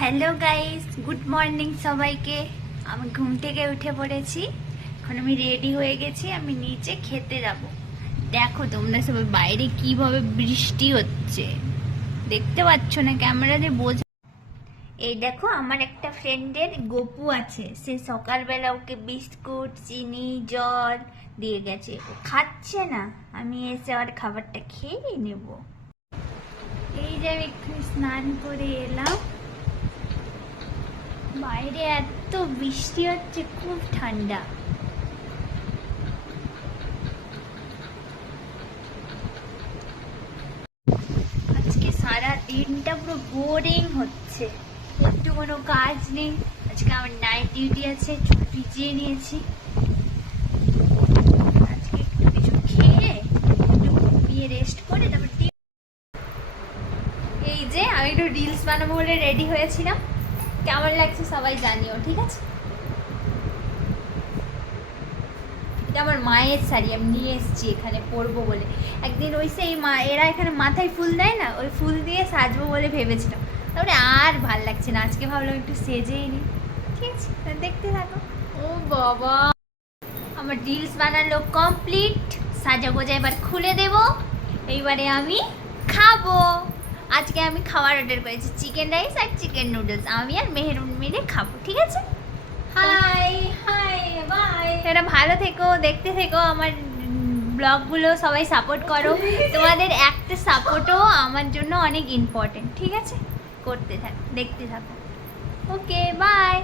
Hello guys, good morning সবাইকে। আমি ঘুম থেকে উঠে পড়েছি। এখন আমি রেডি হয়ে গেছি, আমি নিচে খেতে যাব। দেখো তোমরা সবাই বাইরে কিভাবে বৃষ্টি হচ্ছে, দেখতে পাচ্ছ না? ক্যামেরাতে বোঝ। এই দেখো আমার একটা ফ্রেন্ডের গপু আছে, সে সকালবেলা ওকে বিস্কুট, চিনি, জল দিয়ে গেছে, ও খাচ্ছে না। আমি এসে আর খাবারটা খেয়ে নেব। এই যে আমি একটু স্নান করে এলাম, বাইরে এত বৃষ্টি হচ্ছে, খুব ঠান্ডা। আজকে সারা দিনটা পুরো বোরিং হচ্ছে, একটু কোনো কাজ নেই। আজকে আমার নাইট ডিউটি আছে, চুল ভিজিয়ে নিয়েছি। আজকে একটু কিছু খেয়ে একটু ঘুমিয়ে রেস্ট করে তারপর এই যে আমি একটু রিলস বানাবো বলে রেডি হয়েছিলাম। কেমন লাগছে সবাই জানিও, ঠিক আছে? এটা আমার মায়ের শাড়ি, আমি নিয়ে এসেছি এখানে পরবো বলে। একদিন ওই সেই এরা এখানে মাথায় ফুল দেয় না, ওই ফুল দিয়ে সাজবো বলে ভেবেছিলাম, তারপরে আর ভাল লাগছে না। আজকে ভাবলাম একটু সেজেই নিই, ঠিক আছে? দেখতে থাকো। ও বাবা, আমার রিলস বানানো কমপ্লিট, সাজা গোজা এবার খুলে দেব। এইবারে আমি খাবো। আজকে আমি খাবার অর্ডার করেছি, চিকেন রাইস আর চিকেন নুডলস। আমি আর মেহেরুন মিলে খাবো, ঠিক আছে? High high by. এটা ভালো থেকো, দেখতে থেকো আমার ব্লগগুলো, সবাই সাপোর্ট করো। তোমাদের একটা সাপোর্টও আমার জন্য অনেক ইম্পর্টেন্ট, ঠিক আছে? করতে থাকো, দেখতে থাকো। Okay bye.